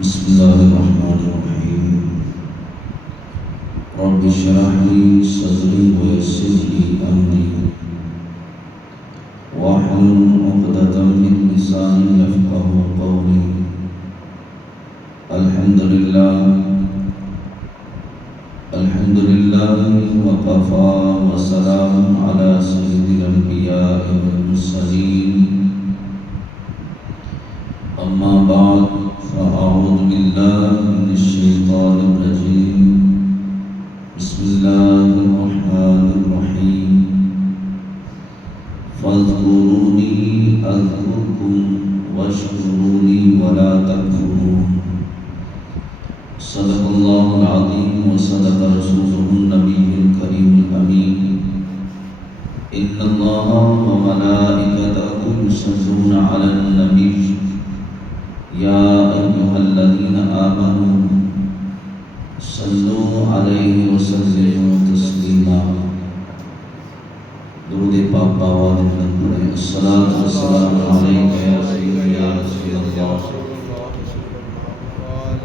بسم الله الرحمن الرحيم. رب اشرح لي صدري ويسر لي أمري واحلل عقدة من لساني يفقهوا قولي. الحمد لله وكفى وسلام على سيد الأنبياء والمرسلين. أما بعد فأعوذ بالله من الشيطان الرجيم. بسم الله الرحمن الرحيم. فاذكروني أذكركم واشكروا لي ولا تكفرون. صدق الله العظيم وصدق رسوله النبي الكريم الأمين. إن الله وملائكته يصلون على النبي يا أيها الذين آمنوا صلوا عليه وسلموا تسليما. درود پاک باواد بلند پڑھیں. الصلاۃ والسلام علیک یا سیدی یا رسول اللہ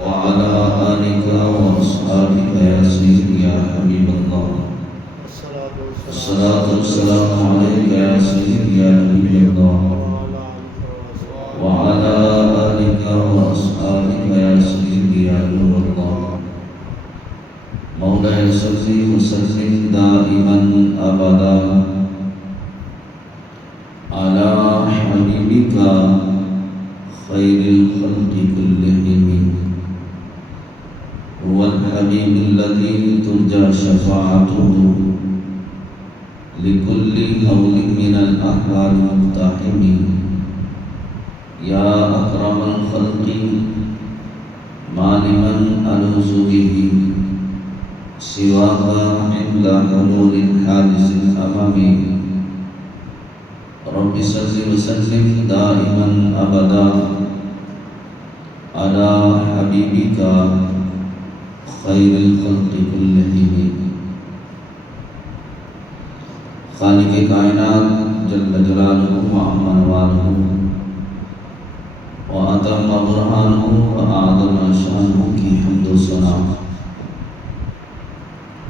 وعلى آلك وأصحابك يا سيدي يا حبيب الله. الصلاة والسلام عليك يا سيدي يا نبي الله وعلى آلك وأصحابك يا سيدي يا نور الله. مولاي صل وسلم دائما أبدا على حبيبك خير الخلق كلهم. هو الحبيب الذي ترجى شفاعته لكل هول من الأحوال مقتحم. يا أكرم الخلق ما لمن ألوذ به سواك عند حلول الحادث الأمامي. رب صل وسلم دائما أبدا على حبيبك خیر الخلق کلہم. خالق کائنات جل جلالہ وعظم والہ وأتم برہانہ وأعظم شانہ کی حمد و ثنا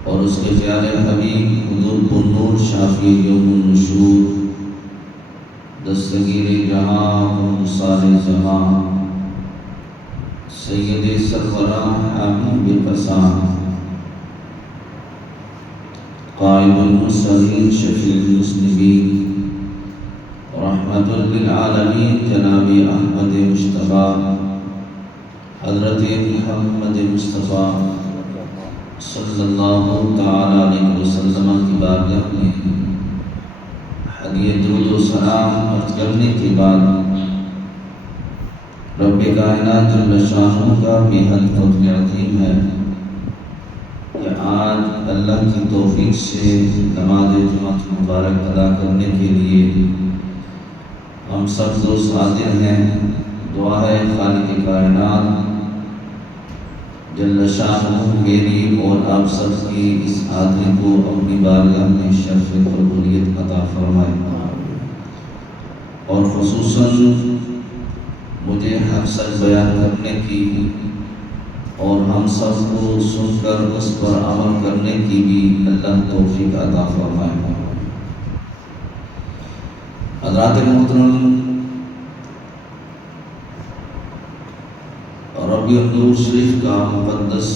اور اس کے پیارے حبیب حضور النور شافی یوم النشور دستگیر جہاں ومصار جہاں سید سرورہ حبیب قسام قائد المرسلین شفیع المذنبین رحمت للعالمین جناب احمد مجتبی حضرت محمد مصطفیٰ صلی اللہ تعالی علیہ وسلم کی بارگاہ میں ہدیہ درود و سلام عرض کرنے کے بعد رب کائنات جل شانہ کا بےحد فضل عظیم ہے کہ آج اللہ کی توفیق سے نماز جمعہ مبارک ادا کرنے کے لیے ہم سب دوست حاضر ہیں. دعا ہے خالق کائنات جل شانہ میری اور آپ سب کی اس حاضری کو اپنی بارگاہ میں شرف قبولیت عطا فرمائے اور خصوصاً مجھے حق سچ بیان کرنے کی اور ہم سب کو سن کر اس پر عمل کرنے کی بھی اللہ توفیق عطا فرمائے. حضرات محترم، ربیع الاول شریف کا مقدس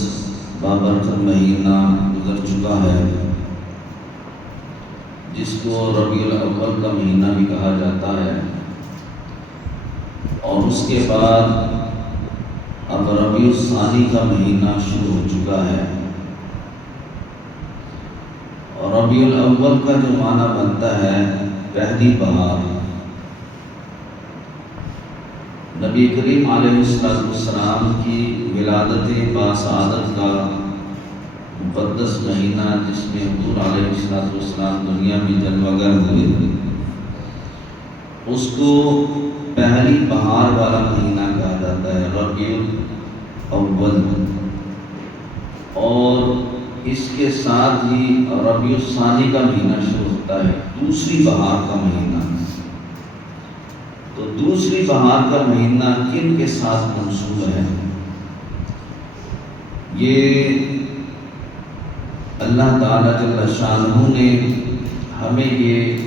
بابرکت مہینہ گزر چکا ہے جس کو ربیع الاول کا مہینہ بھی کہا جاتا ہے. اور اس کے بعد اب ربیع الثانی کا مہینہ شروع ہو چکا ہے. اور ربیع الاول کا جو معنی بنتا ہے پہلی بہار. نبی کریم علیہ السلام کی ولادت باسعادت کا مقدس مہینہ جس میں حضور علیہ السلام دنیا میں جلوہ گر ہوئے اس کو پہلی بہار والا مہینہ کہا جاتا ہے ربیع الاول. اور اس کے ساتھ ہی ربیع الثانی کا مہینہ شروع ہوتا ہے دوسری بہار کا مہینہ. تو دوسری بہار کا مہینہ کن کے ساتھ منسوب ہے؟ یہ اللہ تعالیٰ جل شانہ نے ہمیں یہ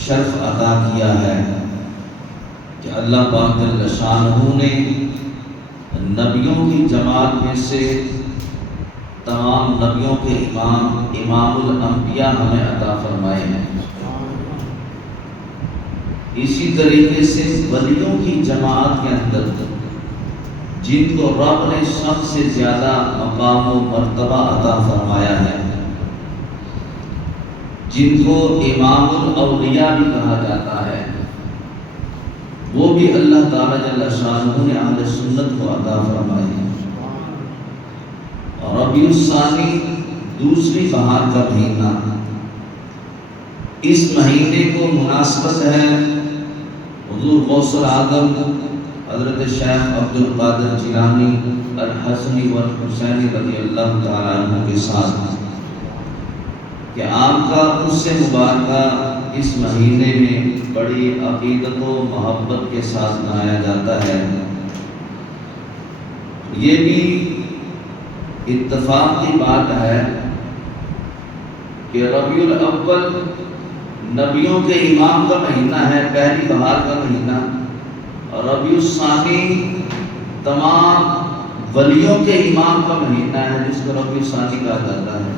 شرف عطا کیا ہے کہ اللہ پاک جل شانہ نے نبیوں کی جماعت میں سے تمام نبیوں کے امام الانبیاء ہمیں عطا فرمائے ہیں۔ اسی طریقے سے ولیوں کی جماعت کے اندر جن کو رب نے سب سے زیادہ مقام و مرتبہ عطا فرمایا ہے، جن کو امام الاولیاء بھی کہا جاتا ہے، وہ بھی اللہ تعالیٰ جل شانہ نے اہل سنت کو عطا فرمائے ہیں۔ ربیع الثانی دوسری بہار کا مہینہ، اس مہینے کو مناسبت ہے حضور غوث العظم حضرت شیخ عبد القادر جیلانی الحسنی والحسینی رضی اللہ تعالیٰ عنہ کے ساتھ کہ آپ کا اس سے مبارکہ اس مہینے میں بڑی عقیدت و محبت کے ساتھ منایا جاتا ہے۔ یہ بھی اتفاق کی بات ہے کہ ربیع الاول نبیوں کے امام کا مہینہ ہے، پہلی بہار کا مہینہ، اور ربیع الثانی تمام ولیوں کے امام کا مہینہ ہے جس کو ربیع الثانی کہا جاتا ہے۔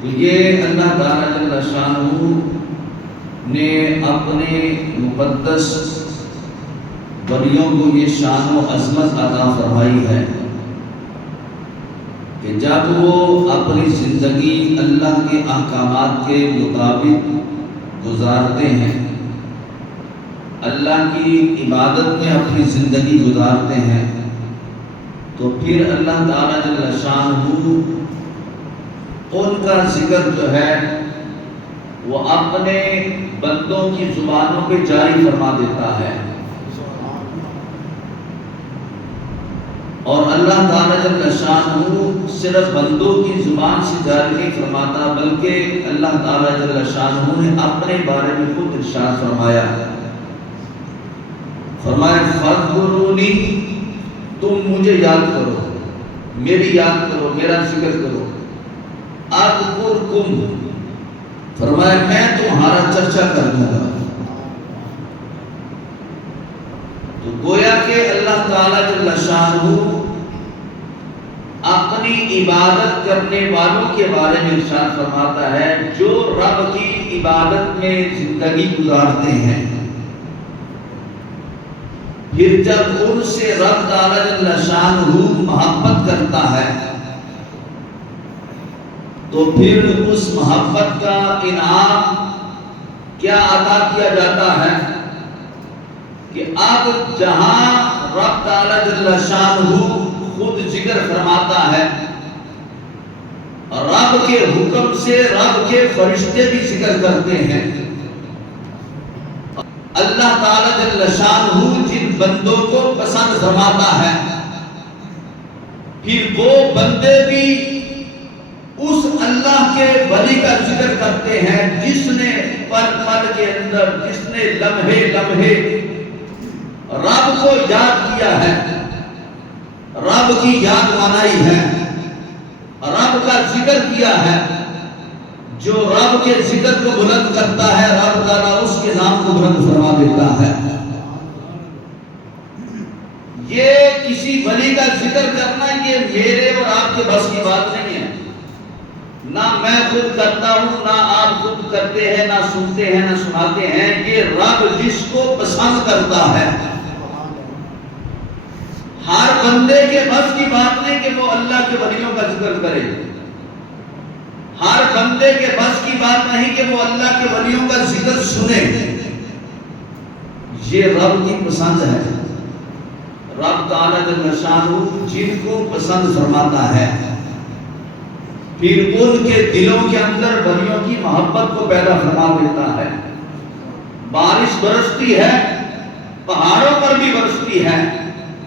تو یہ اللہ تعالیٰ جل شانہ نے اپنے مقدس ولیوں کو یہ شان و عظمت عطا فرمائی ہے کہ جب وہ اپنی زندگی اللہ کے احکامات کے مطابق گزارتے ہیں، اللہ کی عبادت میں اپنی زندگی گزارتے ہیں، تو پھر اللہ تعالیٰ جل شانہ ان کا ذکر جو ہے وہ اپنے بندوں کی زبانوں پہ جاری فرما دیتا ہے۔ اور اللہ تعالیٰ جل شانہ صرف بندوں کی زبان سے جاری نہیں فرماتا، بلکہ اللہ تعالیٰ جل شانہ نے اپنے بارے میں خود ارشاد فرمایا، فَاذْكُرُونِی، تم مجھے یاد کرو، میری یاد کرو، میرا ذکر کرو، اذکرکم، فرمایا میں تمہارا چرچا کر دوں گا۔ تو گویا کہ اللہ تعالیٰ جل شانہ اپنی عبادت کرنے والوں کے بارے میں ارشاد فرماتا ہے جو رب کی عبادت میں زندگی گزارتے ہیں، پھر جب ان سے رب تعالیٰ جل شانہ محبت کرتا ہے تو پھر اس محبت کا انعام کیا عطا کیا جاتا ہے کہ اب جہاں رب تعالیٰ جل شانہ خود ذکر فرماتا ہے، رب کے حکم سے رب کے فرشتے بھی ذکر کرتے ہیں، اللہ تعالیٰ جل شانہ جن بندوں کو پسند فرماتا ہے، پھر وہ بندے بھی اس اللہ کے ولی کا ذکر کرتے ہیں جس نے پل پل کے اندر، جس نے لمحے لمحے رب کو یاد کیا ہے، رب کی یاد منائی ہے، رب کا ذکر کیا ہے۔ جو رب کے ذکر کو بلند کرتا ہے، رب تعالیٰ اس کے نام کو بلند فرما دیتا ہے۔ یہ کسی ولی کا ذکر کرنا یہ میرے اور آپ کے بس کی بات نہیں ہے، نہ میں خود کرتا ہوں، نہ آپ خود کرتے ہیں، نہ سنتے ہیں، نہ سناتے ہیں، یہ رب جس کو پسند کرتا ہے۔ ہر بندے کے بس کی بات نہیں کہ وہ اللہ کے ولیوں کا ذکر کرے، ہر بندے کے بس کی بات نہیں کہ وہ اللہ کے ولیوں کا ذکر سنے، یہ رب کی پسند ہے۔ رب تعالیٰ جل شانہ جن کو پسند فرماتا ہے، پھر ان کے دلوں کے اندر ولیوں کی محبت کو پیدا فرما دیتا ہے۔ بارش برستی ہے، پہاڑوں پر بھی برستی ہے،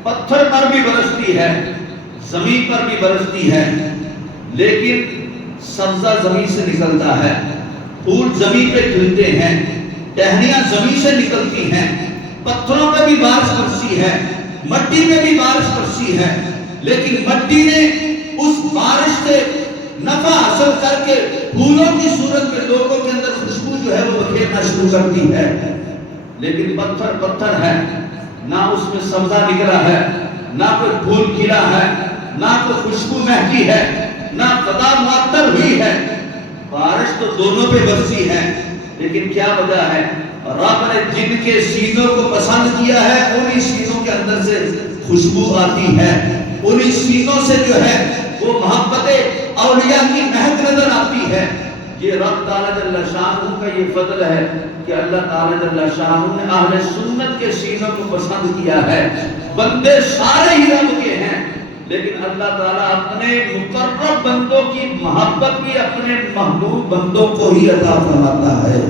پتھر پر بھی برستی ہے، زمین پر بھی برستی ہے، لیکن سبزہ زمین سے نکلتا ہے، پھول زمین پہ کھلتے ہیں، ٹہنیاں زمین سے نکلتی ہیں، پتھروں پہ بھی بارش برسی ہے، مٹی میں بھی بارش برسی ہے، لیکن مٹی نے اس بارش سے نفع حاصل کر کے پھولوں کی صورت میں لوگوں کے اندر خوشبو جو ہے وہ بکھیرنا شروع کرتی ہے، لیکن پتھر پتھر ہے، نہ اس میں سبزہ نکلا ہے، نہ کوئی پھول کھلا ہے، نہ کوئی خوشبو مہکی ہے، نہ فضا معطر ہوئی ہے۔ بارش تو دونوں پہ برسی ہے، لیکن کیا وجہ ہے؟ رب نے جن کے سینوں کو پسند کیا ہے انہی سینوں کے اندر سے خوشبو آتی ہے، انہی سینوں سے جو ہے وہ محبت اولیاء کی مہک نظر آتی ہے۔ یہ رب تعالیٰ جل شانہ کا یہ فضل ہے کہ اللہ تعالیٰ جل شانہ نے اہل سنت کے سینوں کو پسند کیا ہے۔ بندے سارے ہی رب کے ہیں، لیکن اللہ تعالیٰ اپنے مقرب بندوں کی محبت بھی اپنے محبوب بندوں کو ہی عطا فرماتا ہے۔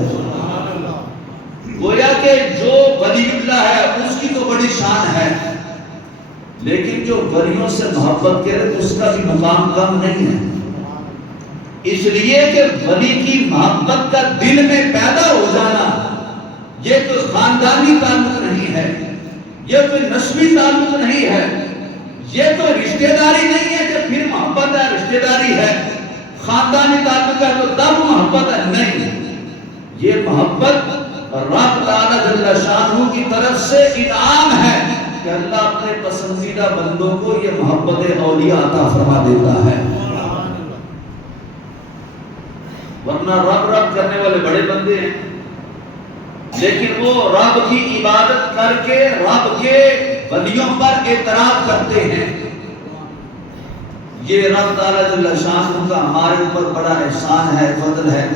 گویا کہ جو ولی اللہ ہے اس کی تو بڑی شان ہے، لیکن جو ولیوں سے محبت کرے اس کا بھی مقام کم نہیں ہے، اس لیے کہ ولی کی محبت کا دل میں پیدا ہو جانا یہ کوئی خاندانی تعلق نہیں ہے، یہ کوئی نسبی تعلق نہیں ہے، یہ کوئی رشتہ داری نہیں ہے کہ پھر محبت ہے، رشتہ داری ہے، خاندانی تعلق ہے تو تب محبت ہے، نہیں، یہ محبت رب تعالیٰ جل شانہ کی طرف سے انعام ہے کہ اللہ اپنے پسندیدہ بندوں کو یہ محبت اولیاء عطا فرما دیتا ہے۔ ورنہ رب رب کرنے والے بڑے بندے ہیں، لیکن وہ رب کی عبادت کر کے رب کے ولیوں پر اعتراض کرتے ہیں۔ یہ رب تعالیٰ جل شانہ کا ہمارے اوپر بڑا احسان ہے، فضل ہے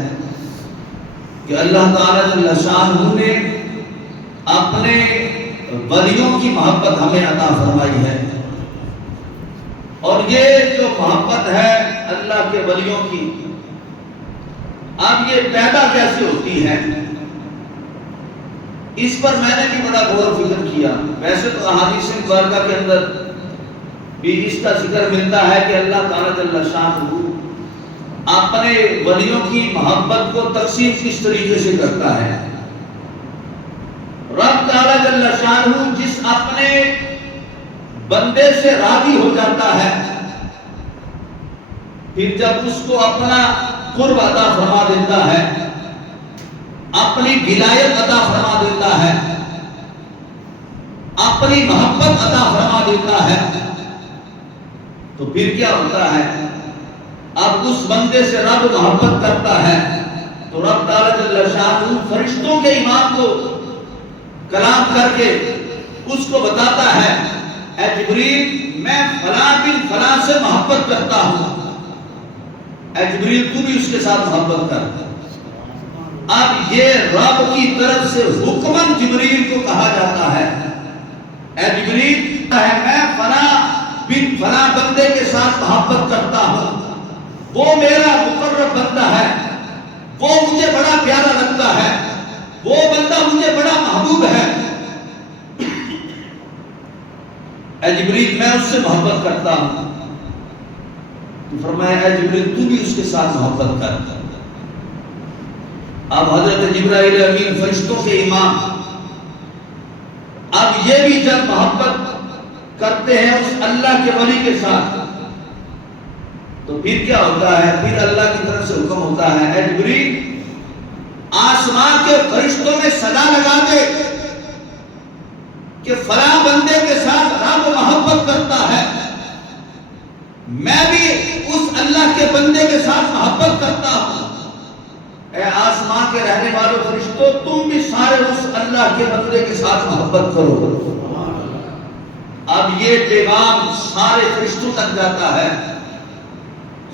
کہ اللہ تعالیٰ جل شانہ نے اپنے ولیوں کی محبت ہمیں عطا فرمائی ہے، اور یہ جو محبت ہے اللہ کے ولیوں کی، اب یہ پیدا کیسے ہوتی ہے اس پر میں نے بھی بڑا غور و فکر کیا۔ ویسے تو احادیث مبارکہ کے اندر بھی اس کا ذکر ملتا ہے کہ اللہ تعالیٰ جل شانہ اپنے ولیوں کی محبت کو تقسیم کس طریقے سے کرتا ہے۔ رب تعالیٰ جل شانہ جس اپنے بندے سے راضی ہو جاتا ہے، پھر جب اس کو اپنا قرب عطا فرما دیتا ہے، اپنی ولایت عطا فرما دیتا ہے، اپنی محبت عطا فرما دیتا ہے، تو پھر کیا ہوتا ہے؟ اب اس بندے سے رب محبت کرتا ہے تو رب تعالیٰ جل شانہ فرشتوں کے امام کو کلام کر کے اس کو بتاتا ہے، اے جبریل میں فلاں بن فلاں سے محبت کرتا ہوں، اے جبریل تو بھی اس کے ساتھ محبت کر۔ اب یہ رب کی طرف سے حکماً جبریل کو کہا جاتا ہے، اے جبریل میں فلاں بن فلاں بندے کے ساتھ محبت کرتا ہوں، وہ میرا مقرب بندہ ہے، وہ مجھے بڑا پیارا لگتا ہے، وہ بندہ مجھے بڑا محبوب ہے، اے جبریل میں اس سے محبت کرتا ہوں۔ تو فرمایا اے جبریل تو بھی اس کے ساتھ محبت کر۔ اب حضرت جبرائیل امین فرشتوں کے امام اب یہ بھی جب محبت کرتے ہیں اس اللہ کے ولی کے ساتھ تو پھر کیا ہوتا ہے؟ پھر اللہ کی طرف سے حکم ہوتا ہے، اے جبریل آسمان کے فرشتوں میں صدا لگا دے کہ فلاں بندے کے ساتھ رب محبت کرتا ہے، میں بھی اس اللہ کے بندے کے ساتھ محبت کرتا ہوں، اے آسمان کے رہنے والوں فرشتوں تم بھی سارے اس اللہ کے بندے کے ساتھ محبت کرو۔ اب یہ پیغام سارے فرشتوں تک جاتا ہے،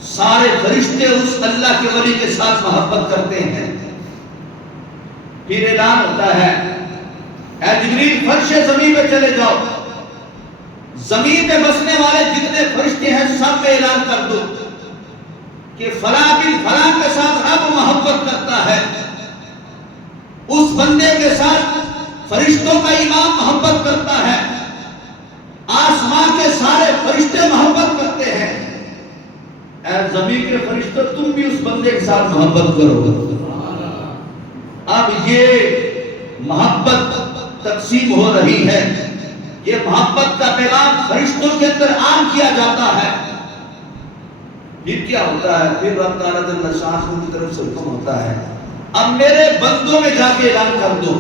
سارے فرشتے اس اللہ کے ولی کے ساتھ محبت کرتے ہیں۔ پھر اعلان ہوتا ہے، اے جبریل فرش زمین پہ چلے جاؤ، زمین پہ بسنے والے جتنے فرشتے ہیں سب میں اعلان کر دو کہ فلاں بن فلاں کے ساتھ رب محبت کرتا ہے، اس بندے کے ساتھ فرشتوں کا امام محبت کرتا ہے، آسمان کے سارے فرشتے محبت کرتے ہیں، اے زمین کے فرشتوں تم بھی اس بندے کے ساتھ محبت کرو۔ اب یہ محبت تقسیم ہو رہی ہے، یہ محبت کا پیغام فرشتوں کے اندر عام کیا جاتا ہے. پھر کیا ہوتا ہے؟ پھر رب تعالیٰ جل شانہ کی طرف سے حکم ہوتا ہے اب میرے بندوں میں جا کے اعلان کر دو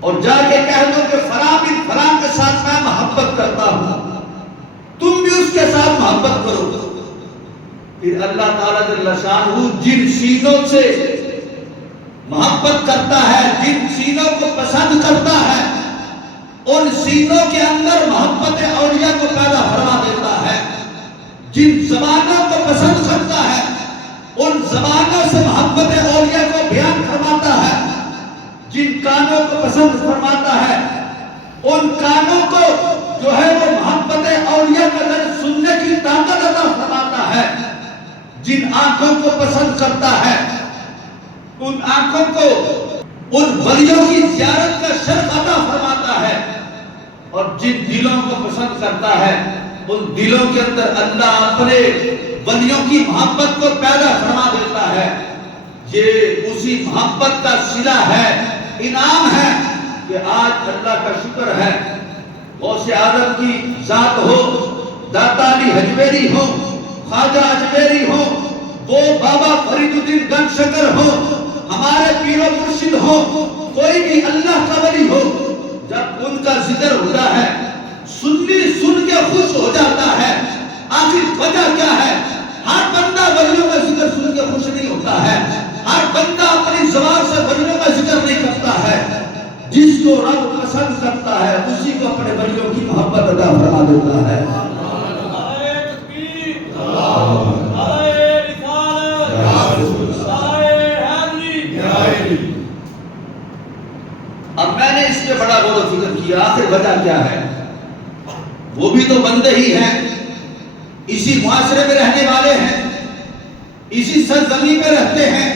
اور جا کے کہہ دو کہ فلاں بن فلاں کے ساتھ میں محبت کرتا ہوں، تم بھی اس کے ساتھ محبت کرو. پھر اللہ تعالیٰ جل شانہ جن سینوں سے محبت کرتا ہے، جن سینوں کو پسند کرتا ہے، ان سینوں کے اندر محبت اولیاء کو پیدا فرما دیتا ہے. جن زبانوں کو پسند کرتا ہے ان زبانوں سے محبت اولیاء کو بیان فرماتا ہے. جن کانوں کو پسند فرماتا ہے ان کانوں کو جو ہے وہ محبت اولیاء کا درد سننے کی طاقت عطا فرماتا ہے. جن آنکھوں کو پسند کرتا ہے ان آنکھوں کو ان ولیوں کی زیارت کا شرف عطا فرماتا ہے. اور جن دلوں کو پسند کرتا ہے ان دلوں کے اندر اللہ اپنے ولیوں کی محبت کو پیدا فرما دیتا ہے. یہ اسی محبت کا صلہ ہے، انعام ہے کہ آج اللہ کا شکر ہے غوث اعظم کی ذات ہو، داتا علی حجویری ہو، خواجہ اجمیری ہو، وہ بابا فرید الدین گنج شکر ہو، ہمارے پیر و مرشد ہو، کوئی بھی اللہ کا ولی ہو، جب ان کا ذکر ہوتا ہے سنی سن کے خوش ہو جاتا ہے. آخر وجہ کیا ہے؟ ہر بندہ ولیوں کا ذکر سن کے خوش نہیں ہوتا ہے، ہر بندہ اپنی زبان سے ولیوں کا ذکر نہیں کرتا ہے. جس کو رب پسند کرتا ہے اسی کو اپنے ولیوں کی محبت عطا فرما دیتا ہے. اب میں نے اس پہ بڑا غور و فکر کیا آخر وجہ کیا ہے. وہ بھی تو بندے ہی ہیں، اسی معاشرے میں رہنے والے ہیں، اسی سرزمین پہ رہتے ہیں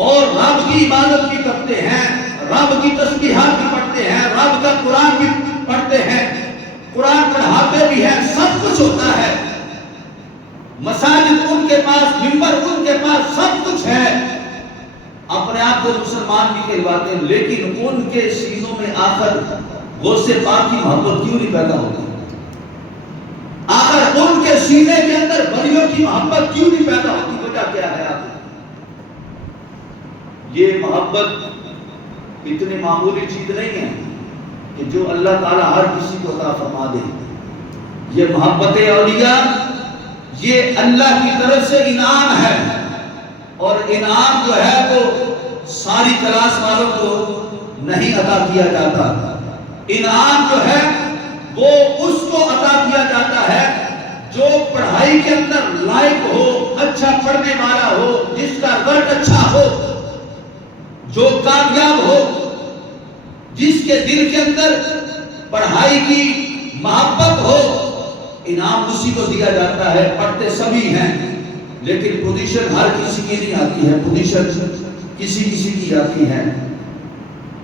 اور رب کی عبادت بھی کرتے ہیں، رب کی تسبیحات بھی پڑھتے ہیں، رب کا قرآن بھی پڑھتے ہیں، قرآن پڑھاتے بھی ہیں، سب کچھ ہوتا ہے. مساجد ان کے پاس، منبر ان کے پاس، سب کچھ ہے. اپنے آپ کو مسلمان بھی کہلاتے ہیں، لیکن ان کے سینوں میں آخر غوث پاک کی محبت کیوں نہیں پیدا ہوتی؟ آخر ان کے سینے کے اندر ولیوں کی محبت کیوں نہیں پیدا ہوتی؟ وجہ کیا ہے آخر؟ یہ محبت اتنی معمولی چیز نہیں ہے کہ جو اللہ تعالیٰ ہر کسی کو عطا فرما دے. یہ محبت اولیاء یہ اللہ کی طرف سے انعام ہے، اور انعام جو ہے وہ ساری کلاس والوں کو نہیں عطا کیا جاتا. انعام جو ہے وہ اس کو عطا کیا جاتا ہے جو پڑھائی کے اندر لائق ہو، اچھا پڑھنے والا ہو، جس کا رزلٹ اچھا ہو، جو کامیاب ہو، جس کے دل کے اندر پڑھائی کی محبت ہو. انعام اسی کو دیا جاتا ہے. پڑھتے سبھی ہیں لیکن پوزیشن ہر کسی کی نہیں آتی ہے، پوزیشن کسی کسی کی آتی ہے.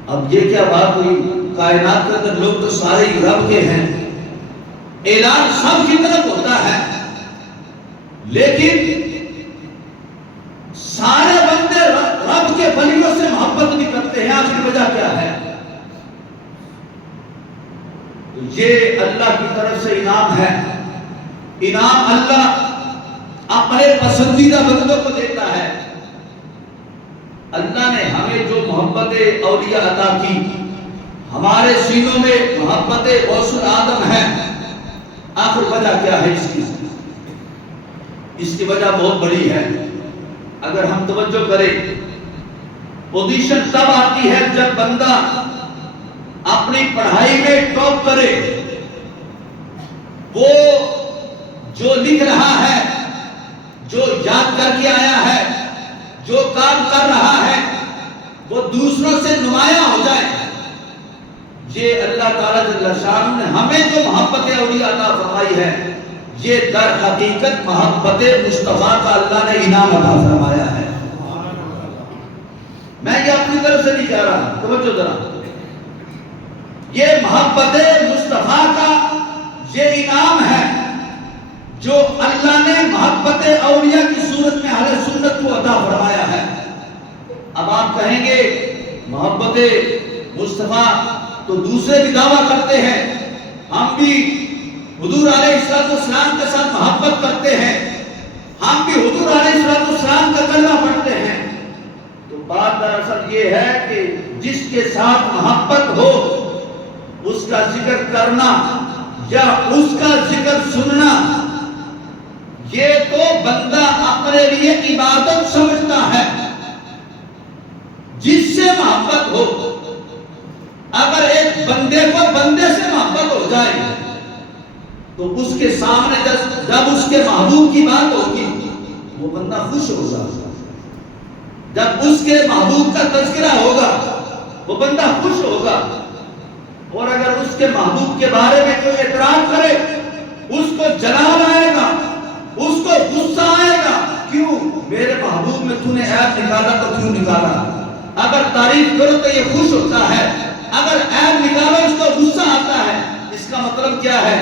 اب یہ کیا بات ہوئی؟ کائنات کے اندر لوگ تو سارے ہی رب کے ہیں، اعلان سب کی طرف ہوتا ہے، لیکن سارے بندے رب کے ولیوں سے محبت نہیں کرتے ہیں. آخر وجہ کیا ہے؟ یہ اللہ کی طرف سے انعام ہے. انعام اللہ اپنے پسندیدہ بندوں کو دیتا ہے. اللہ نے ہمیں جو محبت اولیاء عطا کی، ہمارے سینوں میں محبت غوث اعظم ہے. آخر وجہ کیا ہے اس کی؟ اس کی وجہ بہت بڑی ہے. اگر ہم توجہ کریں، پوزیشن تب آتی ہے جب بندہ اپنی پڑھائی میں ٹاپ کرے. وہ جو لکھ رہا ہے، جو یاد کر کے آیا ہے، جو کام کر رہا ہے، وہ دوسروں سے نمایاں ہو جائے. یہ اللہ تعالیٰ جل شانہ نے ہمیں جو محبت اولیاء عطا فرمائی ہے، یہ در حقیقت محبت مصطفیٰ کا اللہ نے انعام عطا فرمایا ہے. میں یہ اپنی طرف سے نہیں کہہ رہا، توجہ ذرا. یہ محبت مصطفیٰ کا یہ انعام ہے جو اللہ نے محبت اولیاء کی صورت میں اہل سنت کو عطا فرمایا ہے. اب آپ کہیں گے محبت مصطفیٰ تو دوسرے بھی دعویٰ کرتے ہیں ہم بھی حضور علیہ السلام کے ساتھ محبت کرتے ہیں، ہم بھی حضور علیہ السلام کا کلمہ پڑھتے ہیں۔ تو بات دراصل یہ ہے کہ جس کے ساتھ محبت ہو اس کا ذکر کرنا یا اس کا ذکر سننا یہ تو بندہ اپنے لیے عبادت سمجھتا ہے۔ جس سے محبت ہو، اگر ایک بندے کو بندے سے محبت ہو جائے تو اس کے سامنے جب اس کے محبوب کی بات ہوگی وہ بندہ خوش ہوگا، جب اس کے محبوب کا تذکرہ ہوگا وہ بندہ خوش ہوگا، اور اگر اس کے محبوب کے بارے میں کوئی اعتراض کرے اس کو جلال آئے گا، اس کو غصہ آئے گا، کیوں میرے محبوب میں تو نے عیب نکالا تو کیوں نکالا؟ اگر تعریف کرو تو یہ خوش ہوتا ہے، اگر عیب نکالو اس کو غصہ آتا ہے۔ اس کا مطلب کیا ہے؟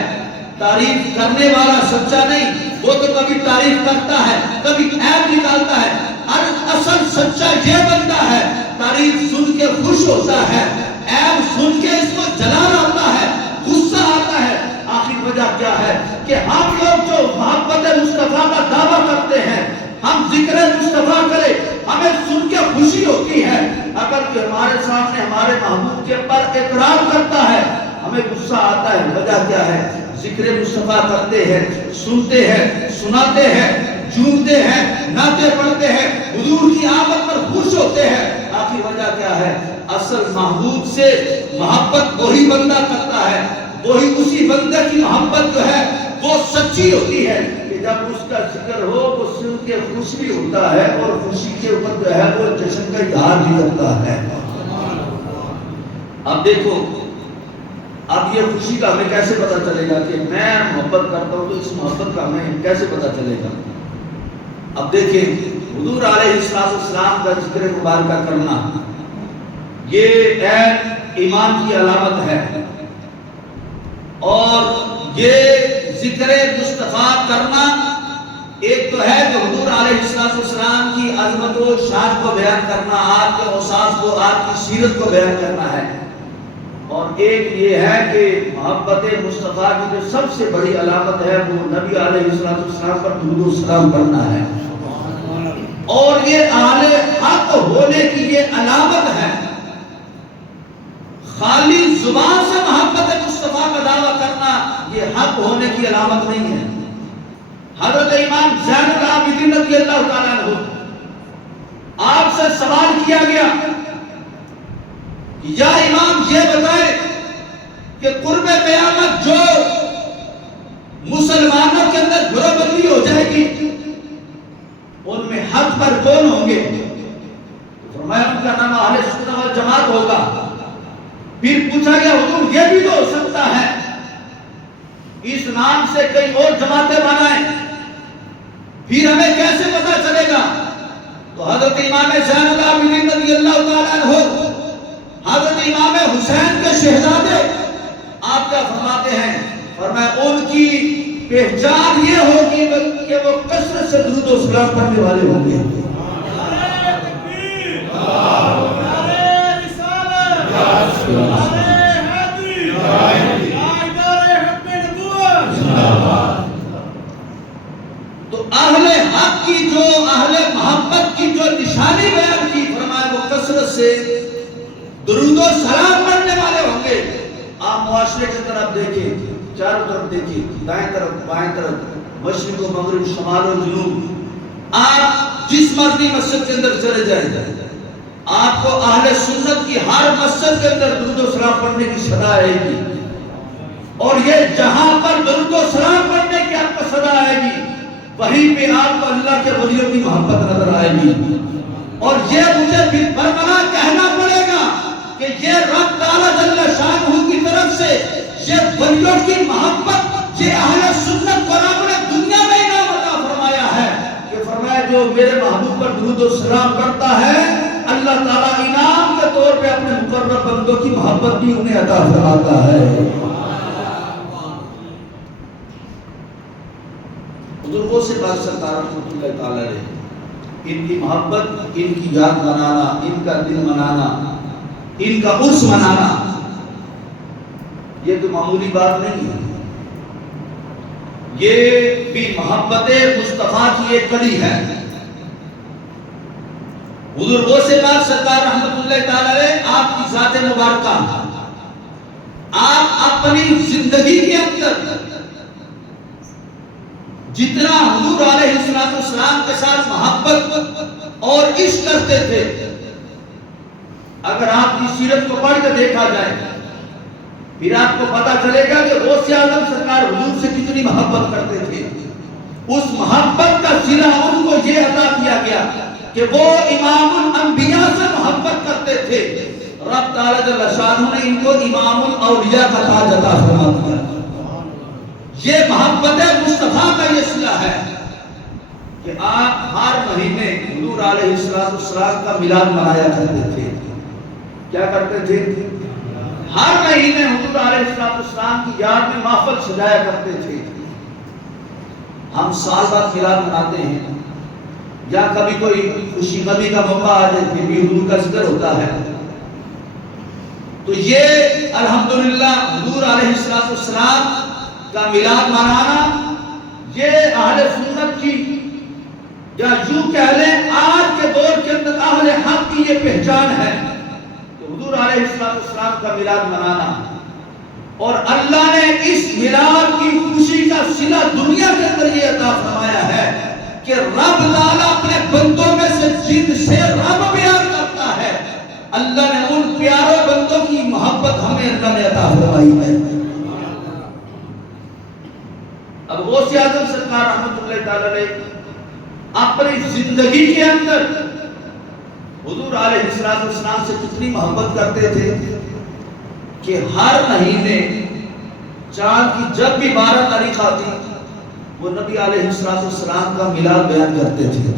تعریف کرنے والا سچا نہیں، وہ تو کبھی تعریف کرتا ہے کبھی عیب نکالتا ہے، اصل سچا یہ بندہ ہے تعریف سن کے خوش ہوتا ہے، عیب سن کے اس کو جلال آتا ہے، غصہ آتا ہے۔ آخر وجہ کیا ہے کہ ہم لوگ جو محبت مصطفیٰ کا دعویٰ کرتے ہیں، ہم ذکر مصطفیٰ کرے ہمیں سن کے خوشی ہوتی ہے، اگر کوئی ہمارے سامنے ہمارے محبوب کے پر اعتراض کرتا ہے ہمیں غصہ آتا ہے۔ وجہ کیا ہے؟ ذکر مصطفیٰ کرتے ہیں، سنتے ہیں، سناتے ہیں، جھومتے ہیں، نعتیں پڑھتے ہیں، حضور کی آمد پر خوش ہوتے ہیں۔ آخر وجہ کیا ہے؟ اصل محبوب سے محبت وہی بندہ کرتا ہے، وہی اسی بندے کی محبت جو ہے وہ سچی ہوتی ہے کہ جب اس کا ذکر ہو وہ سن کے خوش بھی ہوتا ہے اور خوشی کے اوپر جو ہے وہ جشن کا اظہار بھی کرتا ہے۔ اب دیکھو، اب یہ خوشی کا ہمیں کیسے پتا چلے گا کہ میں محبت کرتا ہوں، تو اس محبت کا ہمیں کیسے پتا چلے گا؟ اب دیکھیں، حضور علیہ السلام کا ذکر مبارکہ کرنا یہ ایمان کی علامت ہے، اور یہ ذکر مصطفیٰ کرنا ایک تو ہے کہ حضور علیہ السلام کی عظمت و شان کو بیان کرنا، آپ کے اوصاف کو، آپ کی سیرت کو بیان کرنا ہے، اور ایک یہ ہے کہ محبت مصطفیٰ کی جو سب سے بڑی علامت ہے وہ نبی علیہ السلام پر درود و سلام پڑھنا ہے، اور یہ اہل حق ہونے کی یہ علامت ہے۔ خالی زبان سے محبت مصطفیٰ کا دعویٰ کرنا یہ حق ہونے کی علامت نہیں ہے۔ حضرت امام زین العابدین رضی اللہ تعالیٰ عنہ، آپ سے سوال کیا گیا یا امام یہ بتائے کہ قرب قیامت جو مسلمانوں کے اندر گروہ بندی ہو جائے گی ان میں حق پر کون ہوں گے؟ فرمایا ان کا نام اہل سنت والجماعت ہوگا۔ پھر پوچھا گیا حضور یہ بھی تو ہو سکتا ہے اس نام سے کئی اور جماعتیں بنائیں، پھر ہمیں کیسے پتا چلے گا؟ تو حضرت امام زین العابدین رضی اللہ تعالیٰ عنہ، حضرت امام حسین کے شہزادے، آپ کیا فرماتے ہیں؟ فرمایا ان کی پہچان یہ ہوگی کہ وہ کثرت سے درود و سلام پڑھنے والے ہوں گے۔ تو اہل حق کی جو، اہل محبت کی جو نشانی بیان کی، فرمایا وہ کثرت سے درود و سلام پڑھنے والے ہوں گے۔ آپ معاشرے کی طرف دیکھیں، چاروں طرف دیکھیں، دائیں طرف بائیں طرف، مشرق و مغرب، شمال و جنوب، آپ جس مرضی مسجد کے اندر چلے جائیں، آپ کو اہل سنت کی ہر مسجد کے اندر درود و سلام پڑھنے کی صدا آئے گی، اور یہ جہاں پر درود و سلام پڑھنے کی آپ کو صدا آئے گی وہیں پہ آپ کو اللہ کے ولیوں کی محبت نظر آئے گی، اور یہ مجھے پھر برملا کہنا پڑے گا کہ یہ رب تعالیٰ جل شانہ کی طرف سے یہ ولیوں کی محبت، یہ اہل سنت کو رب نے دنیا میں انعام عطا فرمایا ہے کہ فرمایا جو میرے محبوب پر درود و سلام کرتا ہے اللہ تعالیٰ انعام کے طور پہ اپنے مقرب بندوں کی محبت بھی انہیں عطا فرماتا ہے۔ بزرگوں سے بات سرکار رحمۃ اللہ تعالیٰ نے ان کی محبت، ان کی یاد منانا، ان کا دن منانا، ان کا عرس منانا، یہ تو معمولی بات نہیں ہے، یہ بھی محبت مصطفیٰ کی ایک کڑی ہے۔ حضور غوث پاک سرکار رحمت اللہ تعالی علیہ، آپ کی ذات مبارکہ، آپ اپنی زندگی کے اندر جتنا حضور علیہ السلام کے ساتھ محبت اور عشق کرتے تھے، اگر آپ کی سیرت کو پڑھ کر دیکھا جائے پھر آپ کو پتا چلے گا کہ غوث اعظم سرکار حضور سے کتنی محبت کرتے تھے۔ اس محبت کا صلہ ان کو یہ عطا کیا گیا کہ وہ امام الانبیاء سے محبت کرتے تھے، رب تعالیٰ جل شانہ نے ان کو امام الاولیاء کا تاج عطا فرما دیا۔ یہ محبت مصطفیٰ کا یہ صلہ ہے کہ آپ ہر مہینے حضور علیہ السلام کا میلاد منایا کرتے تھے۔ کیا کرتے تھے؟ ہر مہینے حضور علیہ السلام کی یاد میں محفل سجایا کرتے تھے۔ ہم سال بعد میلاد مناتے ہیں، یا کبھی کوئی خوشی غمی کا موقع آ جائے پھر بھی حضور کا ذکر ہوتا ہے۔ تو یہ الحمدللہ حضور علیہ السلام کا میلاد منانا یہ اہل سنت کی، یا یوں کہہ لیں آج کے دور کے اندر اہل حق کی یہ پہچان ہے کہ حضور علیہ السلام کا میلاد منانا، اور اللہ نے اس میلاد کی خوشی کا صلہ دنیا کے اندر یہ عطا فرمایا ہے کہ رب تعالیٰ اپنے بندوں میں سے جن سے رب پیار کرتا ہے، اللہ نے ان پیاروں بندوں کی محبت ہمیں اللہ نے عطا فرمائی ہے۔ اب غوث اعظم سرکار رحمت اللہ تعالی علیہ اپنی زندگی کے اندر حضور علیہ السلام سے کتنی محبت کرتے تھے کہ ہر مہینے چاند کی جب بھی 12 تاریخ آتی وہ نبی علیہ السلام کا میلاد بیان کرتے تھے۔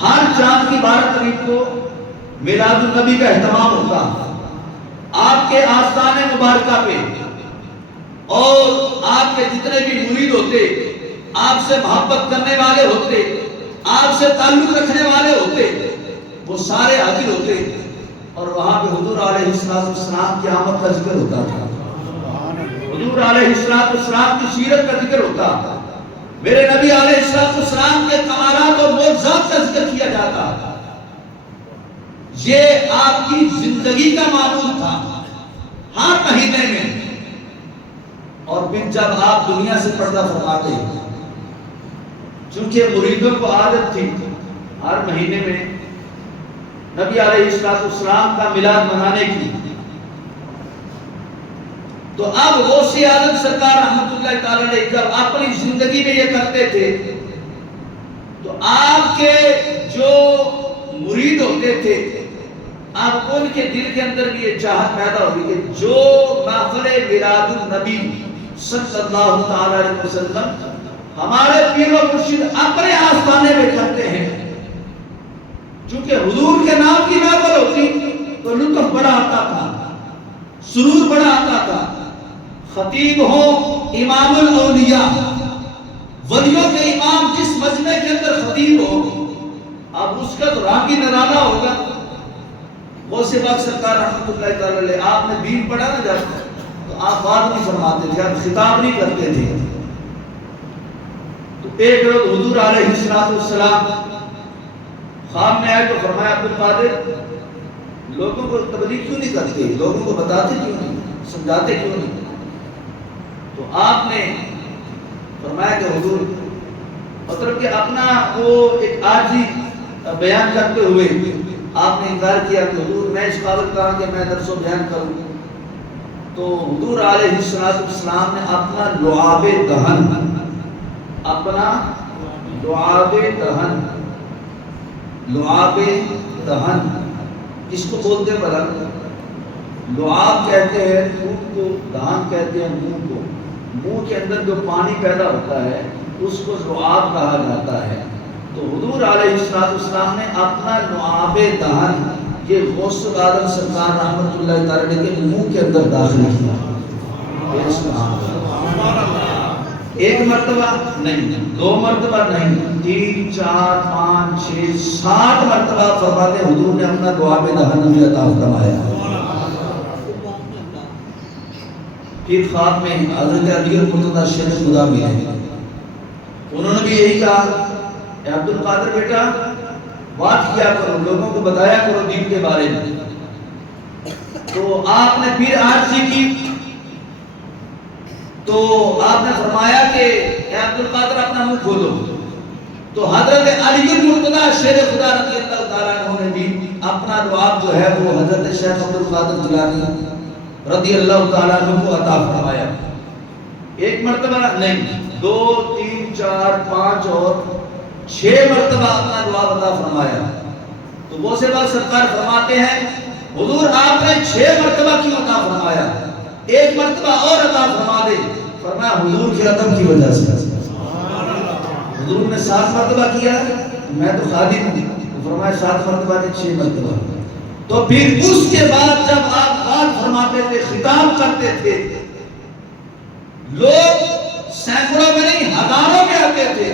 ہر چاند کی 12 تاریخ کو میلاد النبی کا اہتمام ہوتا، آپ کے آستانے مبارکہ پہ، اور آپ کے جتنے بھی مرید ہوتے، آپ سے محبت کرنے والے ہوتے، آپ سے تعلق رکھنے والے ہوتے، وہ سارے حاضر ہوتے، اور وہاں پہ حضور علیہ السلام کی آمد کا ذکر ہوتا تھا، حضور علیہ السلام کی سیرت کا ذکر ہوتا، میرے نبی علیہ السلام کے کمالات اور معجزات کا ذکر کیا جاتا۔ یہ آپ کی زندگی کا معمول تھا ہر مہینے میں، اور پھر جب آپ دنیا سے پردہ فرماتے، چونکہ مریدوں کو عادت تھی ہر مہینے میں نبی علیہ السلام کا میلاد منانے کی، تو اب غوث اعظم سرکار رحمت اللہ تعالی علیہ جب اپنی زندگی میں یہ کرتے تھے تو آپ کے جو مرید ہوتے تھے، اب ان کے دل کے اندر بھی یہ چاہت پیدا ہوئی کہ جو محفل میلاد النبی صلی اللہ تعالی علیہ وسلم ہمارے پیر و مرشد اپنے آستانے میں کرتے ہیں، چونکہ حضور کے نام کی محفل ہوتی تو لطف بڑا آتا تھا، سرور بڑا آتا تھا۔ خطیب ہو امام الاولیاء، ولیوں کے امام جس مجمع کے اندر خطیب ہو، اب اس کا تو راگی نرالا ہوگا۔ غوث پاک سرکار رحمت اللہ تعالی علیہ آپ نے دین پڑھا نہ جاتا تو آپ بات نہیں فرماتے تھے، آپ خطاب نہیں کرتے تھے۔ تو ایک روز حضور علیہ السلام خواب میں آئے تو فرمایا عبد القادر لوگوں کو تبلیغ کیوں نہیں کرتے، لوگوں کو بتاتے کیوں نہیں، سمجھاتے کیوں نہیں؟ تو آپ نے فرمایا کہ حضور مطلب کہ اپنا وہ ایک عاجزی بیان کرتے ہوئے آپ نے انکار کیا کہ حضور میں اس قابل کہا کہ میں درس و بیان کروں، تو حضور علیہ السلام نے اپنا لعاب دہن اس کو بولتے ہیں بلا، لعاب کہتے ہیں منہ کو، دہن کہتے ہیں منہ کو، منہ کے اندر جو پانی پیدا ہوتا ہے اس کو لعاب کہا جاتا ہے۔ تو حضور علیہ السلام نے اپنا لعاب دہن یہ غوث اعظم سرکار رحمت اللہ تعالی کے منہ کے اندر داخل کیا۔ ایک مرتبہ نہیں، 2 مرتبہ نہیں، 3 4 5 6 7 مرتبہ فرماتے حضور نے اپنا لعاب دہن بھی عطا فرمایا۔ پھر خواب میں حضرت علی المرتضیٰ شیخ خدا ملے، انہوں نے بھی یہی کہا کہ عبد القادر بیٹا بات کیا کرو، لوگوں کو بتایا کرو دین کے بارے میں۔ تو آپ نے پھر عرضی کی تو آپ نے فرمایا کہ اے عبد القادر اپنا منہ کھولو۔ تو حضرت علی المرتضیٰ شیخ خدا رضی اللہ تعالیٰ عنہ نے بھی اپنا جواب جو ہے وہ حضرت شیخ عبد القادر جیلانی رضی اللہ تعالیٰ عنہ کو عطا فرمایا۔ ایک مرتبہ نہیں، 2 3 4 5 اور 6 مرتبہ اپنا جواب عطا فرمایا۔ تو وہ سے بعد سرکار فرماتے ہیں حضور آپ نے 6 مرتبہ کیوں عطا فرمایا، ایک مرتبہ اور عطا فرما دے۔ فرمایا حضور کے ادب کی وجہ سے، حضور نے 7 مرتبہ کیا، میں تو خادم ہوں، فرمایا 7 مرتبہ نے 6 مرتبہ۔ تو پھر اس کے بعد جب آپ بات فرماتے تھے، خطاب کرتے تھے، لوگ سینکڑوں میں نہیں ہزاروں میں آتے تھے،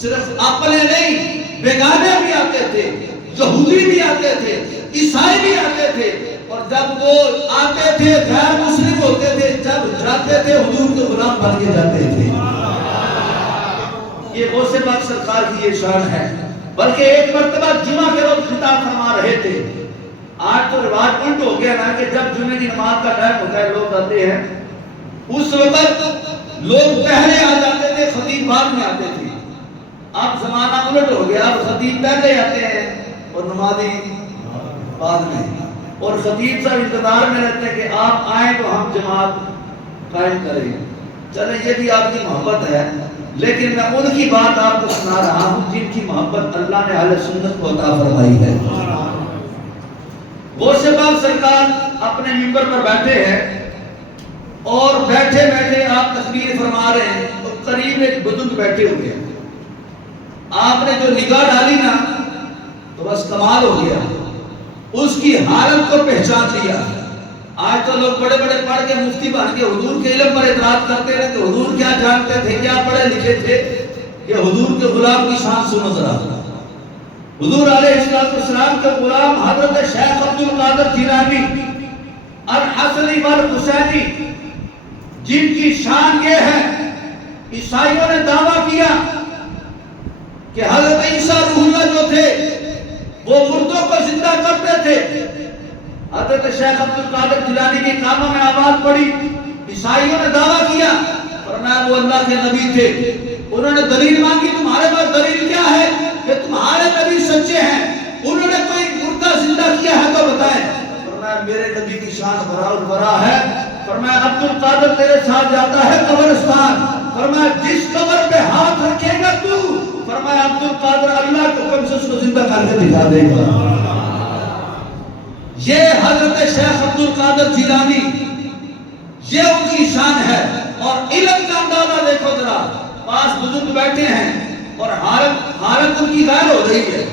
صرف اپنے نہیں بیگانے بھی آتے تھے، یہودی بھی آتے تھے، عیسائی بھی آتے تھے، اور جب وہ آتے تھے غیر مسلم ہوتے تھے، جب جاتے تھے حضور کے غلام بن کے جاتے تھے۔ یہ غوث پاک سرکار کی یہ شان ہے۔ بلکہ ایک مرتبہ جمعہ کے روز خطاب فرما رہے تھے۔ آج تو رواج الٹ ہو گیا نا کہ جب جمعے کی نماز کا ٹائم ہوتا ہے لوگ آتے ہیں، اس وقت لوگ پہلے آ جاتے تھے، خطیب بعد میں آتے تھے۔ اب زمانہ الٹ ہو گیا، اب خطیب پہلے آتے ہیں اور نمازی بعد میں، اور خطیب صاحب انتظار میں رہتے ہیں کہ آپ آئیں تو ہم جماعت قائم کریں۔ چلیں یہ بھی آپ کی محبت ہے، لیکن میں ان کی بات آپ کو سنا رہا ہوں جن کی محبت اللہ نے اہل سنت کو عطا فرمائی ہے۔ غوث پاک سرکار اپنے منبر پر بیٹھے ہیں اور بیٹھے بیٹھے آپ تقریر فرما رہے ہیں، اور قریب ایک بزرگ بیٹھے ہوئے ہیں۔ آپ نے جو نگاہ ڈالی نا تو بس کمال ہو گیا، اس کی حالت کو پہچان لیا۔ آج تو لوگ بڑے بڑے پڑھ کے مفتی بن کے حضور کے علم پر اعتراض کرتے ہیں کہ حضور کیا جانتے تھے، کیا پڑھے لکھے تھے، کہ حضور کے غلام کی شان سنو ذرا۔ حضور علیہ السلام کے غلام حضرت شیخ عبد القادر جیلانی الحسنی والحسینی، جن کی شان یہ ہے، عیسائیوں نے دعویٰ کیا کہ حضرت عیسیٰ روح اللہ جو تھے وہ مردوں کو زندہ کرتے تھے۔ حضرت شیخ عبد القادر جیلانی کے کانوں میں آواز پڑی، عیسائیوں نے دعویٰ کیا، فرمایا وہ اللہ کے نبی تھے۔ انہوں نے دلیل مانگی، تمہارے پاس دلیل کیا ہے کہ تمہارے نبی سچے ہیں؟ انہوں نے کوئی مردہ زندہ کیا ہے تو بتائیں۔ فرمایا میرے نبی کی شان برا البرا ہے۔ فرمایا عبد القادر تیرے ساتھ جاتا ہے قبرستان، فرمایا جس قبر پہ ہاتھ رکھے گا تو، فرمایا عبد القادر اللہ کے حکم سے اس کو زندہ کر کے دکھا دے گا۔ یہ حضرت شیخ عبد القادر جیلانی، یہ ان کی شان ہے۔ اور علم کا اندازہ دیکھو ذرا، پاس بزرگ بیٹھے ہیں اور حالت ان کی غیر ہو رہی ہے۔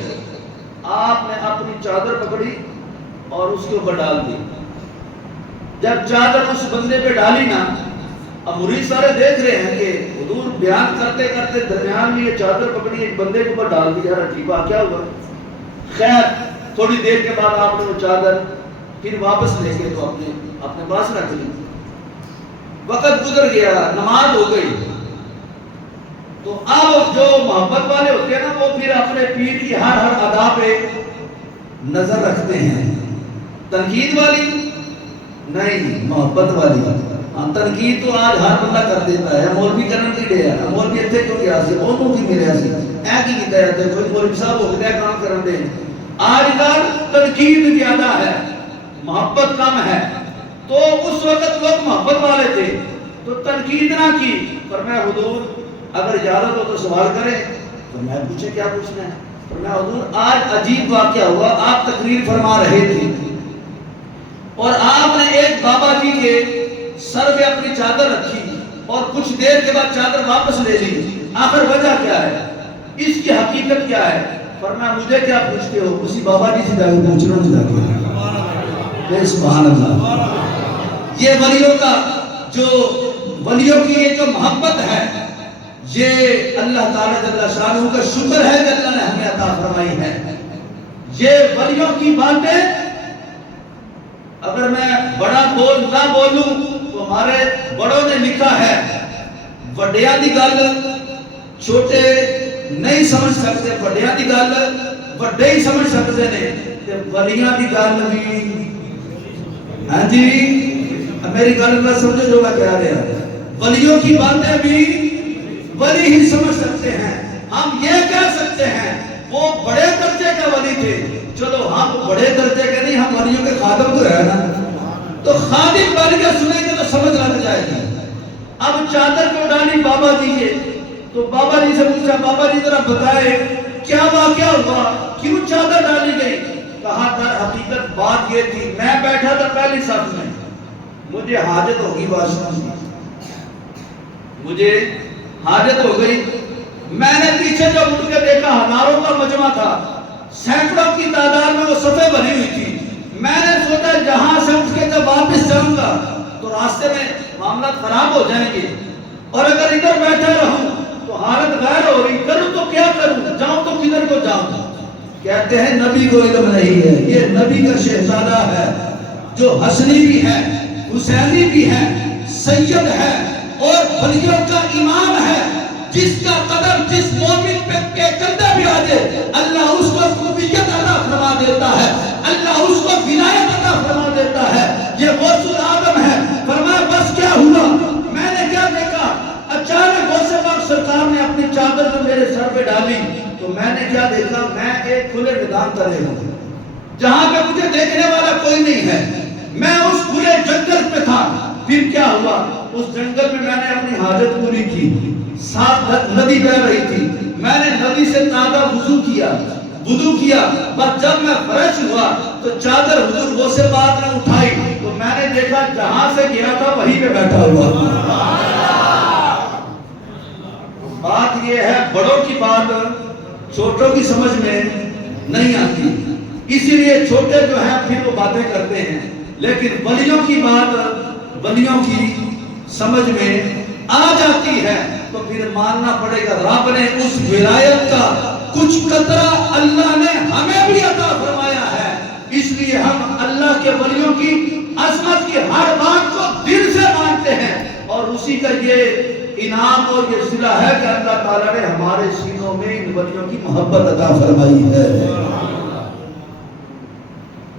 آپ نے اپنی چادر پکڑی اور اس کے اوپر ڈال دی۔ جب چادر اس بندے پہ ڈالی نا، اب مرید سارے دیکھ رہے ہیں کہ حضور بیان کرتے کرتے درمیان میں یہ چادر پکڑی ایک بندے کے اوپر ڈال دی، یار عجیب کیا ہوا۔ خیر تھوڑی دیر کے بعد آپ نے وہ چادر پھر واپس لے کے تو اپنے پاس رکھ لی۔ وقت گزر گیا، نماز ہو گئی، تو اب جو محبت والے ہوتے ہیں نا وہ پھر اپنے پیر کی ہر ادا پہ نظر رکھتے ہیں۔ تنقید والی نہیں، محبت والی۔ تنقید تو آج ہر بندہ کر دیتا ہے، مولوی کرن کی ڈے ہے، مولوی اتنے کیوں گیا سی، انہوں کی میرے سی اے کی کیتا ہے، کوئی مولوی صاحب ہو گیا کام کرن دے۔ آج کل تنقید زیادہ ہے، محبت کم ہے۔ تو اس وقت لوگ محبت والے تھے تو تنقید نہ کی، فرمایا حضور اگر اجازت ہو تو سوال کریں۔ فرمایا پوچھے کیا پوچھنا ہے؟ فرمایا حضور آج عجیب واقعہ ہوا، آپ تقریر فرما رہے تھے اور آپ نے ایک بابا جی کے سر پہ اپنی چادر رکھی اور کچھ دیر کے بعد چادر واپس لے لی، آخر وجہ کیا ہے، اس کی حقیقت کیا ہے؟ فرمایا مجھے کیا پوچھتے ہو، اسی بابا جی سے جا کے پوچھ رہا ہوں۔ سبحان اللہ۔ یہ ولیوں کا جو ولیوں کی یہ جو محبت ہے، یہ اللہ تعالیٰ جل شانہ کا شکر ہے کہ اللہ نے ہمیں عطا فرمائی ہے۔ یہ ولیوں کی باتیں اگر میں بڑا بول نہ بولوں تو ہمارے بڑوں نے لکھا ہے وڈیاں دی گل چھوٹے نہیں سمجھ سکتے، وڈیاں دی گل وڈے ہی سمجھ سکتے نے، تے ولیاں دی گل بھی ہاں جی میری گل نہ سمجھو جو میں کہہ رہا ہوں، ولیوں کی باتیں بھی ولی ہی سمجھ سکتے ہیں۔ ہم یہ کہہ سکتے ہیں وہ بڑے درجے کے ولی تھے، چلو ہم بڑے درجے کے نہیں، ہم ولیوں کے خادم تو ہے نا، تو خادم بن کے سنیں گے تو سمجھ لگ جائے گی۔ اب چادر کو ڈالی بابا جی کے، تو بابا جی سے پوچھا بابا جی ذرا بتائے کیا واقعہ ہوا، کیوں چادر ڈالی گئی؟ کہا در حقیقت بات یہ تھی، میں بیٹھا تھا پہلی صف میں، مجھے حاجت ہوگی واش روم کی، مجھے حاجت ہو گئی، میں نے پیچھے جب اٹھ کے دیکھا ہزاروں کا مجمع تھا، سینکڑوں کی تعداد میں وہ صفیں بنی ہوئی تھی، میں نے سوچا جہاں سے اٹھ کے جب واپس جاؤں گا تو راستے میں معاملات خراب ہو جائیں گے، اور اگر ادھر بیٹھا رہوں تو حالت غیر ہو رہی، کروں تو کیا کروں، جاؤں تو کدھر کو جاؤں؟ کہتے ہیں نبی کو علم نہیں ہے، یہ نبی کا شہزادہ ہے جو حسنی بھی ہے، حسینی بھی ہے، سید ہے اور ولیوں کا امام ہے، جس کا قدم جس مومن پہ کے کندھے بھی آ جائے اللہ اس کو قربیت عطا فرما دیتا ہے، اللہ اس کو ولایت عطا فرما دیتا ہے، یہ غوث العالم ہے۔ فرمایا بس کیا ہوا، میں نے کیا دیکھا، اچانک غوث پاک سرکار نے اپنی چادر جو میرے سر پہ ڈالی، تو میں نے کیا دیکھا، میں ایک کھلے میدان تلے ہوں جہاں پہ مجھے دیکھنے والا کوئی نہیں ہے، میں اس کھلے جنگل پہ تھا۔ پھر کیا ہوا، اس جنگل میں میں نے اپنی حاجت پوری کی، ساتھ ندی بہ رہی تھی، میں نے ندی سے تازہ وضو کیا، بس جب میں فریش ہوا تو چادر حضور غوث پاک نے اٹھائی، تو میں نے دیکھا جہاں سے گیا تھا وہیں پہ بیٹھا ہوا۔ بات یہ ہے بڑوں کی بات چھوٹوں کی سمجھ میں نہیں آتی، اسی لیے چھوٹے جو ہیں پھر وہ باتیں کرتے ہیں، لیکن ولیوں کی بات ولیوں کی سمجھ میں آ جاتی ہے تو پھر ماننا پڑے گا رب نے اس ولایت کا کچھ قطرہ اللہ نے ہمیں بھی عطا فرمایا ہے، اس لیے ہم اللہ کے ولیوں کی عظمت کی ہر بات کو دل سے مانتے ہیں، اور اسی کا یہ انعام اور یہ صلہ ہے کہ اللہ تعالیٰ نے ہمارے سینوں میں ان ولیوں کی محبت عطا فرمائی ہے۔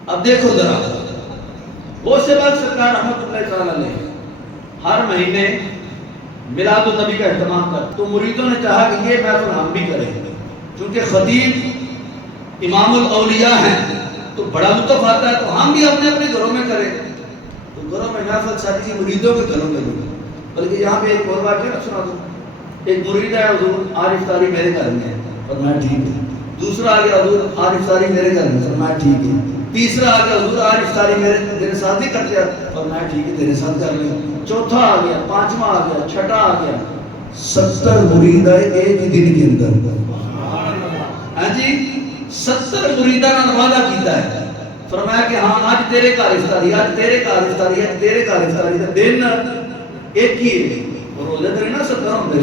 اب دیکھو ذرا غوث پاک سرکار رحمت اللہ تعالیٰ علیہ ہر مہینے میلاد النبی کا اہتمام کر، تو مریدوں نے چاہا کہ یہ محفل ہم بھی کریں، چونکہ خطیب امام الاولیاء ہیں تو بڑا لطف آتا ہے، تو ہم بھی اپنے اپنے گھروں میں کریں، تو گھروں میں محفل ساری مریدوں کے گھروں میں نہیں، بلکہ یہاں پہ ایک اور واقعہ سنا دوں، ایک مرید ہے حضور عارف طاری میرے گھر میں ہے، فرمایا ٹھیک ہے، دوسرا آ گیا حضور عارف طاری میرے گھر میں، فرمایا ٹھیک ہے، تیسرا آ گیا حضور عارف طاری میرے ساتھ ہی کرتے ہیں، فرمایا ٹھیک ہے تیرے ساتھ کر لیں، چوتھا آ گیا، پانچواں آ گیا، چھٹا آ گیا، 70 مرید آئے ایک ہی دن کے اندر، ہاں جی 70 مریداں نے وعدہ کیتا ہے، فرمایا کہ ہاں آج تیرے کا افطاری، آج تیرے کا افطاری، آج تیرے کا افطاری، دن ایک ہی ہے، روزے تے نا 70 ہوندے،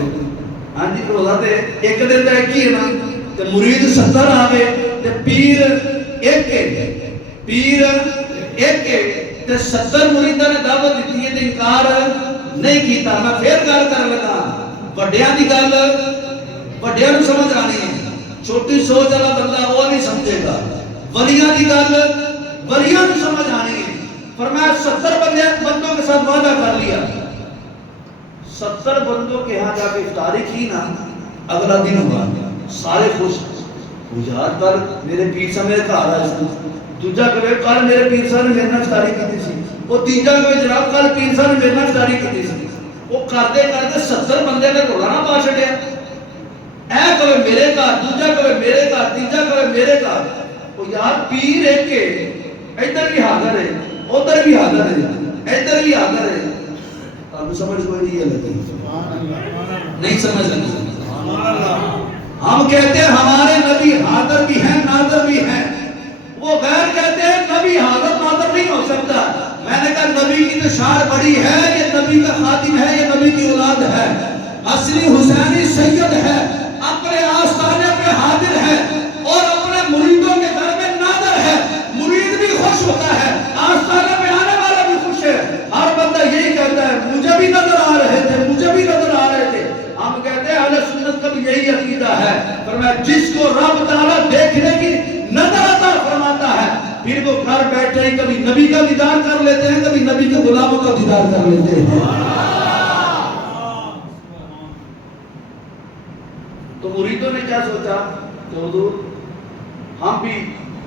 ہاں جی روزہ تے ایک دن دا ایک ہی ہے نا، تے مرید 70 آوے تے پیر ایک ہے، پیر ایک ہے، تے 70 مریداں نے دعوت دیتی ہے تے انکار نہیں کیتا۔ میں پھر گل کر لگا، وڈیاں دی گل وڈیاں نوں سمجھ آنی ہے، چھوٹی سوچ والا بندہ وہ نہیں سمجھے گا، ولیاں دی گل ولیاں نوں سمجھ آنی ہے۔ فرمایا 70 بندوں کے ساتھ وعدہ کر لیا، 70 بندوں کے ہاں جا کے افطاری کی نا، اگلا دن ہوا سارے خوش، یار کل میرے پیر صاحب میرے گھر آئے، دوجا کہے کل میرے پیر صاحب نے میرے نال افطاری کی سی، وہ تیجا کہے جناب کل پیر صاحب نے میرے نال افطاری کی سی، وہ کرتے کرتے 70 بندے نے رولا نہ پا چھڑیا، اے کہے میرے گھر، دوجا کہے میرے گھر، تیجا کہے میرے گھر، وہ یار پیر ایک کے ادھر بھی حاضر ہے، ادھر بھی حاضر ہے، ادھر بھی حاضر ہے، آپ سمجھ کوئی نہیں ہے لگی، نہیں سمجھ لگی۔ ہم کہتے ہیں ہمارے نبی حاضر بھی ہیں ناظر بھی ہیں، وہ غیر کہتے ہیں نبی حاضر ناظر نہیں ہو سکتا۔ میں نے کہا نبی کی تو شان بڑی ہے، یہ نبی کا خادم ہے، یہ نبی کی اولاد ہے، حسنی حسینی سید ہے، اپنے آستانے پہ حاضر ہے اور اپنے مریدوں کے گھر میں ناظر ہے، مرید بھی خوش ہوتا ہے، آستانے پہ آنے والا بھی خوش ہے، ہر بندہ یہی کہتا ہے نہیں، کبھی نبی کا دیدار کر لیتے ہیں، کبھی نبی کے غلاموں کا دیدار کر لیتے ہیں۔ تو مریدوں نے کیا سوچا کہ حضور ہم بھی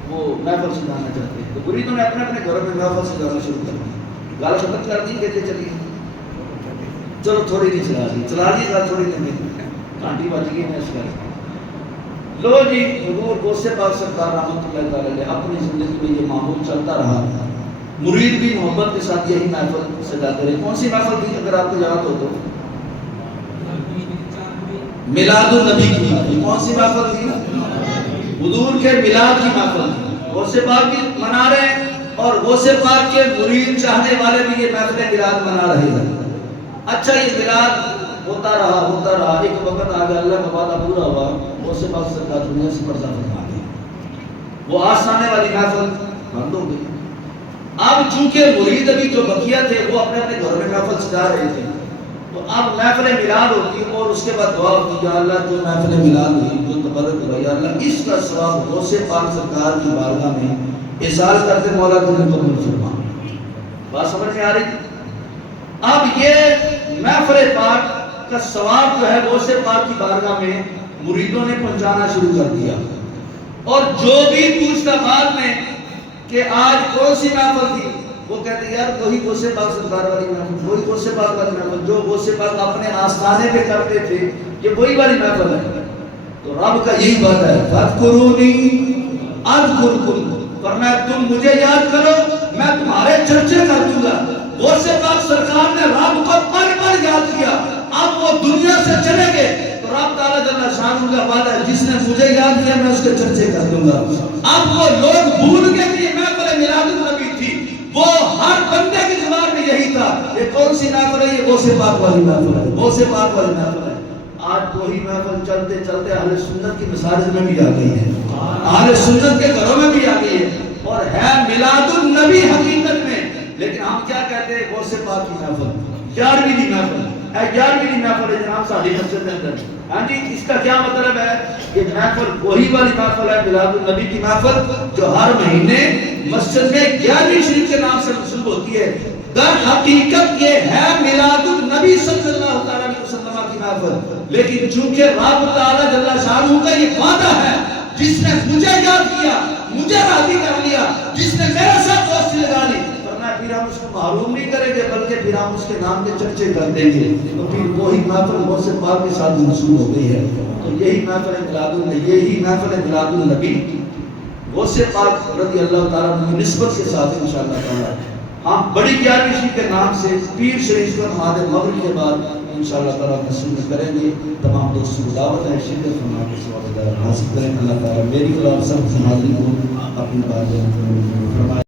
وہ محفل سجانا چاہتے ہیں، تو مریدوں نے اپنے اپنے گھروں میں محفل سجانا شروع کر دی، گال ختم کر دی، کہتے چلیے چلو تھوڑی نہیں چلا دی گال تھوڑی نہیں، کانٹی بج گئی میں اس کا لو جی حضور غوث پاک سرکار رحمۃ اللہ تعالی علیہ اپنی زندگی میں یہ معمول چلتا رہا، مرید بھی محبت کے ساتھ یہی محفل سجاتے رہے۔ کون سی محفل تھی اگر آپ کو یاد ہو تو؟ میلاد النبی کی محفل۔ کون سی محفل تھی؟ حضور کے میلاد کی محفل تھی، غوث پاک بھی منا رہے ہیں اور غوث پاک کے مرید چاہنے والے بھی یہ محفل میلاد منا رہے ہیں۔ اچھا یہ میلاد ہوتا رہا، ایک وقت آ گیا، اللہ کا وعدہ پورا ہوا، غوث پاک سرکار دنیا سے پردہ فرما گئے، وہ آستانے والی محفل بند ہو گئی۔ اب چونکہ مرید ابھی جو بقیہ تھے وہ اپنے اپنے گھروں میں محفل سجا رہے تھے، تو اب محفل میلاد ہوتی اور اس کے بعد دعا ہوتی، یا اللہ جو محفل میلاد ہوئی جو تبرک ہوا، یا اللہ اس کا ثواب غوث پاک سرکار کی بارگاہ میں احسان کرتے مولا کو قبول فرما۔ بات سمجھ میں آ رہی؟ اب یہ محفل پاک کا ثواب جو ہے غوث پاک کی بارگاہ میں مریدوں نے پہنچانا شروع کر دیا، اور جو بھی پوچھتا بعد میں کہ آج کون سی محفل تھی، وہ کہتے یار وہی غوث پاک سرکار والی محفل، وہی غوث پاک والی محفل جو غوث پاک اپنے آستانے پہ کرتے تھے، یہ وہی والی محفل ہے۔ تو رب کا یہی بات ہے، فَاذْكُرُونِي أَذْكُرْكُمْ، فرمایا تم مجھے یاد کرو میں تمہارے چرچے کر دوں گا۔ غوث پاک سرکار نے رب کو پل پل یاد کیا، اب وہ دنیا سے چلے گئے تو رب تعالیٰ جل شانہ کا وعدہ ہے جس نے مجھے یاد کیا میں اس کے چرچے کر دوں گا۔ اب وہ لوگ بھول گئے کہ یہ محفل میلاد النبی تھی، وہ ہر بندے کی زبان میں یہی تھا، یہ کون سی محفل ہے؟ یہ غوث پاک والی محفل ہے، غوث پاک والی محفل ہے۔ آج وہی محفل چلتے چلتے اہل سنت کی مساجد میں بھی آ گئی ہے، اہل سنت کے گھروں میں بھی آ گئی ہے، اور ہے میلاد النبی حقیقت میں، لیکن ہم کیا کہتے ہیں؟ غوث پاک کی محفل، 11ویں دی محفل ہے، 11ویں دی محفل ہے جناب ساڑھی مسجد کے اندر۔ ہاں جی، اس کا کیا مطلب ہے؟ یہ محفل وہی والی محفل ہے میلاد النبی کی محفل جو ہر مہینے مسجد میں 11ویں شریف کے نام سے منسوب ہوتی ہے۔ در حقیقت یہ ہے میلاد النبی صلی اللہ علیہ وسلم کی محفل، لیکن چونکہ رب تعالیٰ جل شانہ کا یہ وعدہ ہے جس نے مجھے یاد کیا، مجھے راضی کر لیا، جس نے میرے ساتھ دوستی لگا لی، فرمایا پھر ہم اس کو محروم نہیں کریں گے بلکہ پھر ہم اس کے نام کے چرچے کر دیں گے۔ تو پھر وہی محفل غوث پاک کے ساتھ منسوب ہو گئی ہے۔ تو یہی محفل میلاد النبی غوث پاک رضی اللہ تعالیٰ عنہ کی نسبت کے ساتھ انشاءاللہ تعالیٰ ہم بڑی 11ویں شریف کے نام سے پیر شریف کو نماز مغرب کے بعد انشاءاللہ تعالیٰ مسجد کریں گے۔ تمام دوستوں کو دعوت ہے شرکت فرما کے ثواب حاصل کریں۔ اللہ تعالیٰ میری اور آپ سب حاضرین کو اپنی بات فرمائے۔